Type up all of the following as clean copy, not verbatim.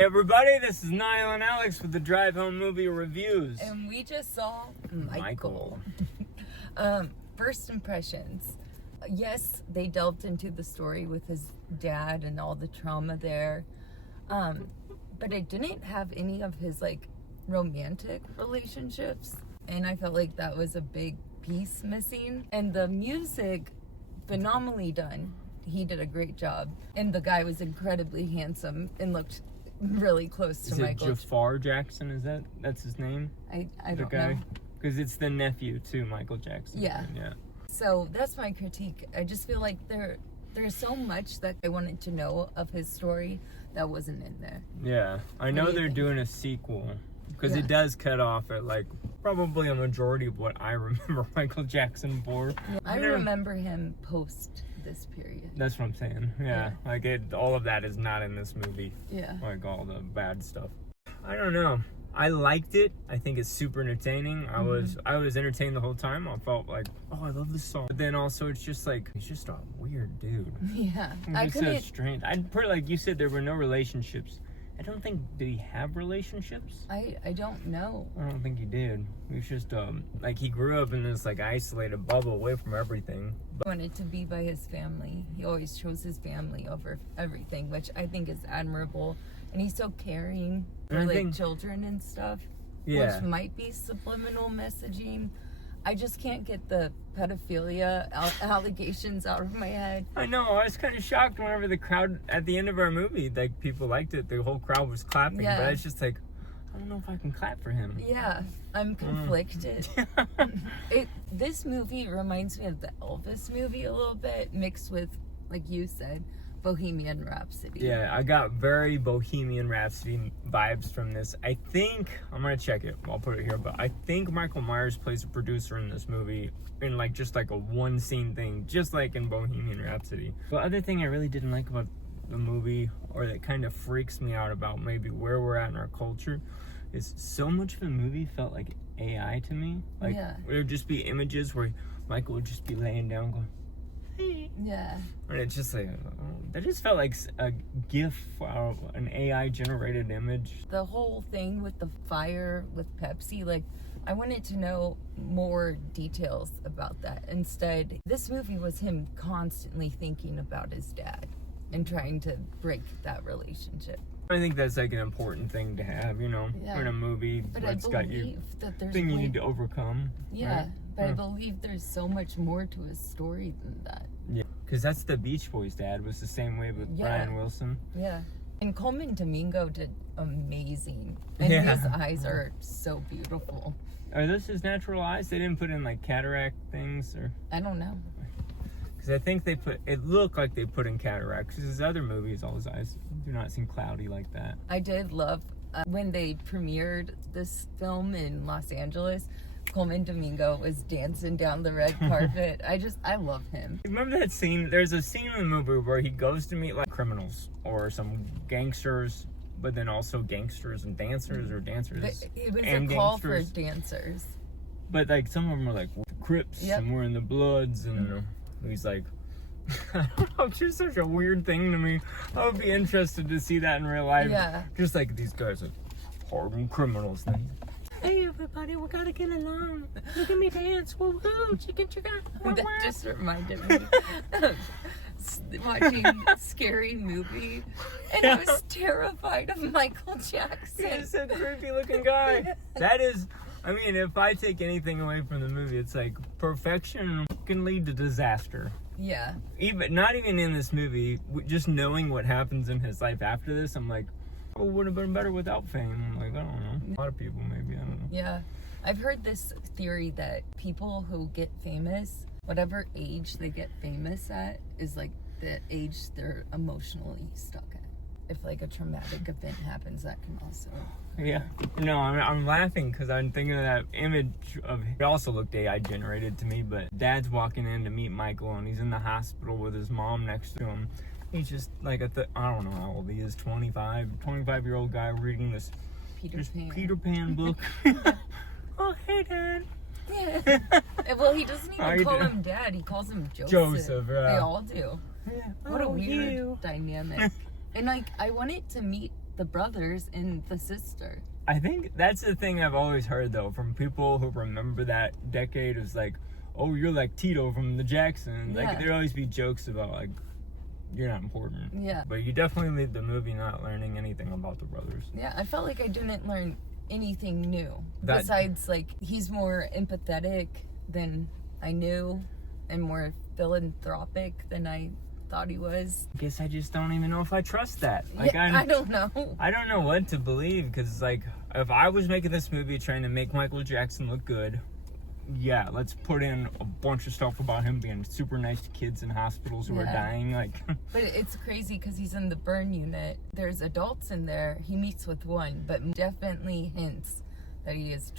Everybody, this is Niall and Alex with the Drive Home Movie Reviews. And we just saw Michael. First impressions. Yes, they delved into the story with his dad and all the trauma there. But it didn't have any of his romantic relationships. And I felt like that was a big piece missing. And the music, phenomenally done. He did a great job. And the guy was incredibly handsome and looked really close to Michael. Is it Jafar Jackson? That's his name? I don't know. Because it's the nephew to Michael Jackson. Yeah. So that's my critique. I just feel like there's so much that I wanted to know of his story that wasn't in there. Yeah. I know they're doing a sequel. Because it does cut off at probably a majority of what I remember Michael Jackson for. Yeah. I remember him post this period. That's what I'm saying. Yeah. All of that is not in this movie. Yeah. All the bad stuff. I don't know. I liked it. I think it's super entertaining. I was entertained the whole time. I felt like, oh, I love this song. But then also it's just he's just a weird dude. Yeah. He's so strange. I'd put like you said, there were no relationships. I don't think, did he have relationships? I don't know. I don't think he did. He was just, he grew up in this, isolated bubble away from everything. He wanted to be by his family. He always chose his family over everything, which I think is admirable. And he's so caring for, children and stuff. Yeah. Which might be subliminal messaging. I just can't get the pedophilia allegations out of my head. I know. I was kind of shocked whenever the crowd, at the end of our movie, people liked it. The whole crowd was clapping. Yeah. But it's just I don't know if I can clap for him. Yeah. I'm conflicted. This movie reminds me of the Elvis movie a little bit, mixed with, like you said, Bohemian Rhapsody. Yeah, I got very Bohemian Rhapsody vibes from this. I think, I'm going to check it. I'll put it here. But I think Michael Myers plays a producer in this movie in just a one scene thing, just like in Bohemian Rhapsody. The other thing I really didn't like about the movie, or that kind of freaks me out about maybe where we're at in our culture, is so much of the movie felt like AI to me. There would just be images where Michael would just be laying down going, yeah. And it's just that just felt like a GIF, an AI generated image. The whole thing with the fire with Pepsi, I wanted to know more details about that. Instead, this movie was him constantly thinking about his dad and trying to break that relationship. I think that's an important thing to have, in a movie. But where it's got you that there's thing you need to overcome. Yeah, right? but I believe there's so much more to his story than that. Yeah, because that's the Beach Boys' dad was the same way with Brian Wilson. Yeah, and Coleman Domingo did amazing, and his eyes are so beautiful. Are those his natural eyes? They didn't put in cataract things, or I don't know. Because I think it looked like they put in cataracts. Because his other movies, all his eyes do not seem cloudy like that. I did love when they premiered this film in Los Angeles. Coleman Domingo was dancing down the red carpet. I love him. Remember that scene? There's a scene in the movie where he goes to meet criminals or some gangsters, but then also gangsters and dancers, or dancers. But it was and a call gangsters. for dancers. But some of them are we're the Crips and we're in the Bloods, and he's I don't know, it's just such a weird thing to me. I would be interested to see that in real life. Yeah. Just these guys are hardened criminals. Hey everybody, we gotta get along. Look at me dance. Woo-hoo, chicken chicken. That just reminded me of watching Scary Movie, and I was terrified of Michael Jackson. He's a creepy looking guy. That is, if I take anything away from the movie, it's perfection can lead to disaster. Yeah. Not even in this movie, just knowing what happens in his life after this, I'm it would have been better without fame. I don't know. A lot of people maybe, I don't know. Yeah. I've heard this theory that people who get famous, whatever age they get famous at, is the age they're emotionally stuck at. If a traumatic event happens, that can also... Yeah. No, I'm laughing because I'm thinking of that image of... It also looked AI generated to me, but Dad's walking in to meet Michael, and he's in the hospital with his mom next to him. He's just I don't know how old he is, 25-year-old guy reading this Peter Pan book. Oh, hey, Dad. Yeah. Well, he doesn't even call him Dad. He calls him Joseph. Joseph, yeah. They all do. Yeah. What a weird dynamic. And I wanted to meet the brothers and the sister. I think that's the thing I've always heard, though, from people who remember that decade, is like, oh, you're like Tito from the Jacksons. Yeah. Like, there'd always be jokes about, like, you're not important. Yeah. But you definitely leave the movie not learning anything about the brothers. Yeah, I felt like I didn't learn anything new. That- Besides, like, he's more empathetic than I knew and more philanthropic than I thought he was. I guess I just don't even know if I trust that. Like, Yeah, I don't know. I don't know what to believe, because, like, if I was making this movie trying to make Michael Jackson look good, yeah, let's put in a bunch of stuff about him being super nice to kids in hospitals who are Yeah. dying. Like, But it's crazy because he's in the burn unit. There's adults in there. He meets with one, but definitely hints that he is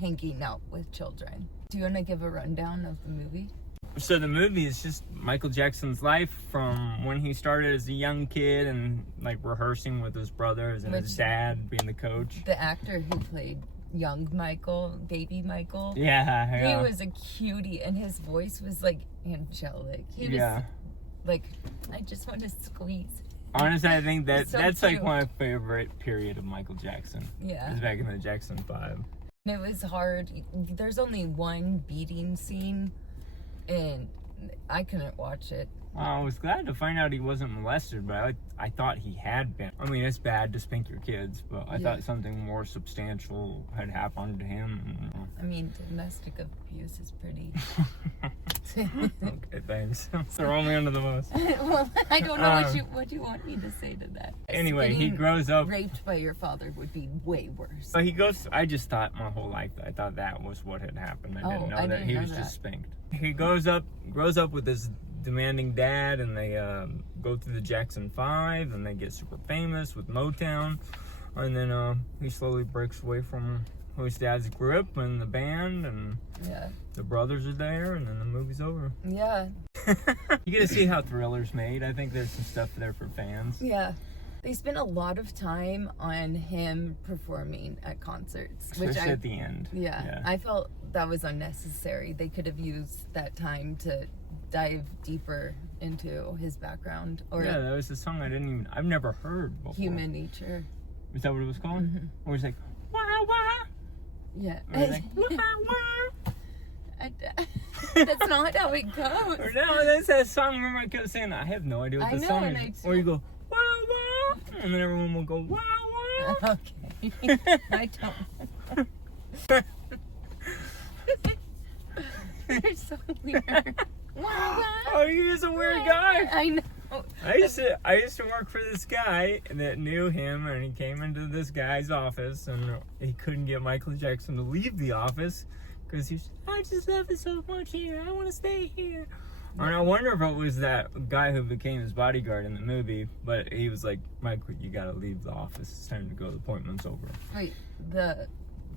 hanging out with children. Do you want to give a rundown of the movie? so the movie is just Michael Jackson's life from when he started as a young kid and, like, rehearsing with his brothers and his Which- dad being the coach. The actor who played young Michael, baby Michael, Yeah. he was a cutie and his voice was like angelic. He was Yeah. like, I just want to squeeze. Honestly, I think It's so that's like cute. my favorite period of Michael Jackson. Yeah. Is back in the Jackson 5. And it was hard. There's only one beating scene and I couldn't watch it. I was glad to find out he wasn't molested, but I thought he had been. I mean, it's bad to spank your kids, but I Yeah. thought something more substantial had happened to him. I mean, domestic abuse is pretty. Okay, thanks. Throw me under the bus. Well, I don't know what you want me to say to that. Anyway, he Getting grows up. raped by your father would be way worse. So he goes. I just thought my whole life, I thought that was what had happened. I didn't know I that didn't he know was that. just spanked. He grows up with this demanding dad, and they go through the Jackson 5, and they get super famous with Motown, and then he slowly breaks away from who his dad's grew up in the band, and Yeah. the brothers are there, and then the movie's over. Yeah. You get to see how Thriller's made. I think there's some stuff there for fans. Yeah. They spent a lot of time on him performing at concerts, which Especially at the end. yeah, I felt that was unnecessary. They could have used that time to dive deeper into his background or Yeah, that was a song I've never heard before. human nature. Is that what it was called? Mhm. Or it's like, wah, wah. Yeah. Or it's like, wah, wah. That's not how it goes. Or no, that's that song. Remember I kept saying, I have no idea what I the know, song and is. I Or you go, wah, wah. And then everyone will go, wah, wah. Okay. I don't. You're so weird. Oh, you're just a weird guy. I know. I used to work for this guy that knew him, and he came into this guy's office, and he couldn't get Michael Jackson to leave the office because he was, I just love it so much here. I want to stay here. And I wonder if it was that guy who became his bodyguard in the movie, but he was like, Michael, you gotta leave the office. It's time to go. The appointment's over. Wait, the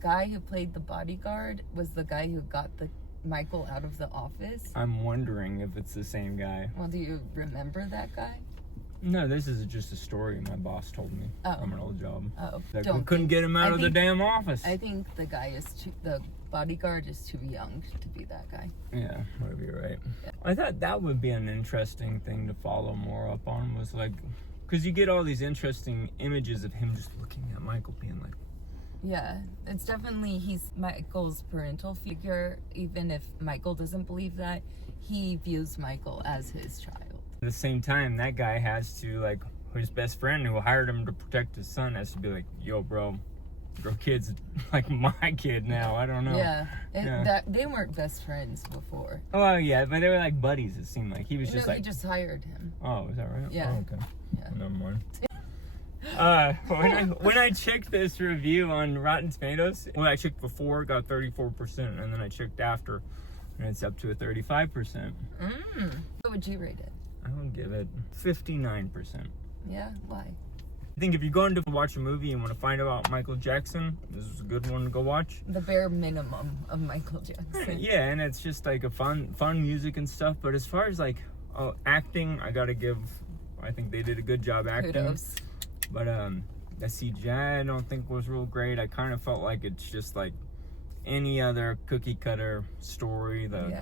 guy who played the bodyguard was the guy who got the Michael out of the office? I'm wondering if it's the same guy. Well, do you remember that guy? No, this is just a story my boss told me from an old job. Oh, Like, we don't couldn't think- get him out I of the think- damn office. I think the bodyguard is too young to be that guy. Yeah, maybe you're right. Yeah. I thought that would be an interesting thing to follow more up on, was like, because you get all these interesting images of him just looking at Michael being like, Yeah, it's definitely, he's Michael's parental figure. Even if Michael doesn't believe that, he views Michael as his child. at the same time, that guy has to, like, his best friend who hired him to protect his son has to be like, yo, bro, your kid's like my kid now. I don't know. Yeah, Yeah. That they weren't best friends before. Oh, well, yeah, but they were like buddies, it seemed like. He was just No, like, he just hired him. oh, is that right? Yeah. Oh, okay. Yeah. Never mind. When I checked this review on Rotten Tomatoes, when I checked before, it got 34%, and then I checked after, and it's up to a 35%. What would you rate it? I would give it 59%. Yeah, why? I think if you're going to watch a movie and want to find out about Michael Jackson, this is a good one to go watch. The bare minimum of Michael Jackson. Yeah, and it's just like a fun music and stuff. But as far as like acting, I think they did a good job acting. Kudos. But the CGI I don't think was real great. I kind of felt like it's just like any other cookie cutter story. Yeah.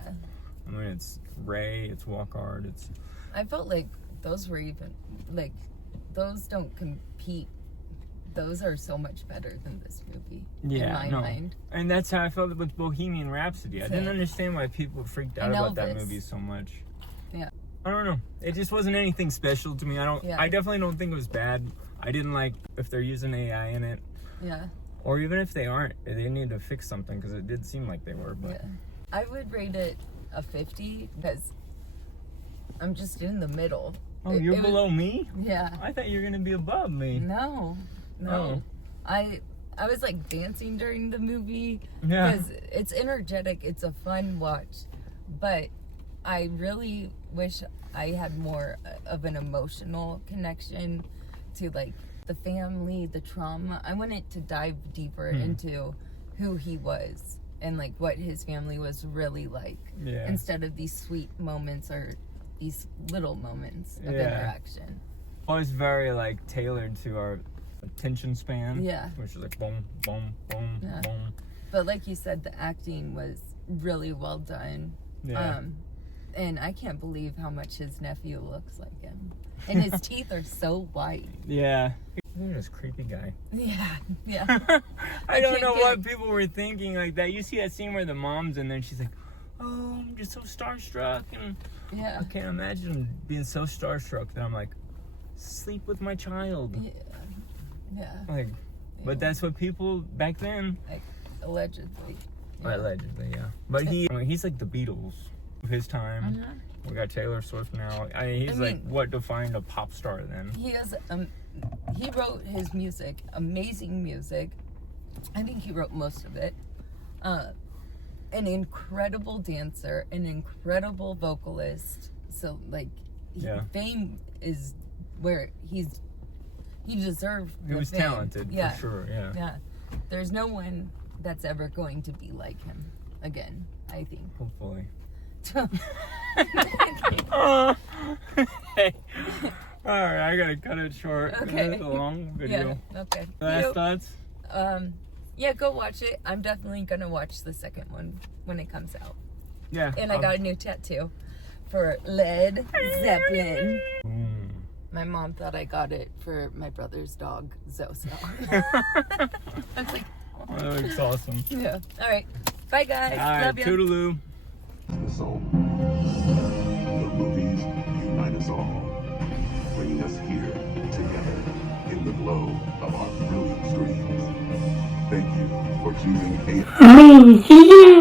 I mean, it's Ray, it's Walk Hard, it's I felt like those were even, like, those don't compete. Those are so much better than this movie. Yeah, in my mind. And that's how I felt with Bohemian Rhapsody. I didn't Same. understand why people freaked out And about that Elvis. movie so much. Yeah. I don't know. It just wasn't anything special to me. Yeah. I definitely don't think it was bad. I didn't like if they're using AI in it, Yeah. or even if they aren't, they need to fix something because it did seem like they were. But Yeah. I would rate it a 50 because I'm just in the middle. oh, It- you're it was- below me? Yeah. I thought you were gonna be above me. No. Oh. I was like dancing during the movie Yeah. because it's energetic. It's a fun watch, but I really wish I had more of an emotional connection to like the family, the trauma. I wanted to dive deeper into who he was and like what his family was really like, Yeah. instead of these sweet moments or these little moments of Yeah. interaction. Well, it's very like tailored to our attention span. Yeah. Which is like boom, boom, boom, Yeah. boom. But like you said, the acting was really well done. Yeah. And I can't believe how much his nephew looks like him. And his teeth are so white. Yeah. Look at this creepy guy. Yeah, yeah. I don't can't know get what it. people were thinking like that. You see that scene where the mom's in there and she's like, oh, I'm just so starstruck. And Yeah. I can't imagine being so starstruck that I'm like, sleep with my child. Yeah. Yeah. Like, but that's what people back then. Like, allegedly. Allegedly, yeah. But he's like the Beatles of his time. Mhm. We got Taylor Swift now. I mean, he's I like mean- what defined a pop star then. He has, he wrote his music, amazing music. I think he wrote most of it. An incredible dancer, an incredible vocalist. So, like, Yeah. fame is where he deserved He the was fame. talented Yeah. for sure. Yeah. Yeah. There's no one that's ever going to be like him again, I think. Hopefully. Hey. All right, I gotta cut it short. Okay. It's a long video. Yeah, okay. Last thoughts? Yeah, go watch it. I'm definitely gonna watch the second one when it comes out. Yeah. And I got a new tattoo for Led Zeppelin. Boom. My mom thought I got it for my brother's dog, Zoso. I was like, Oh, that looks awesome. yeah. All right. Bye, guys. All right, Love you. toodaloo. The soul. The movies unite us all, bringing us here together in the glow of our brilliant screens. Thank you for choosing a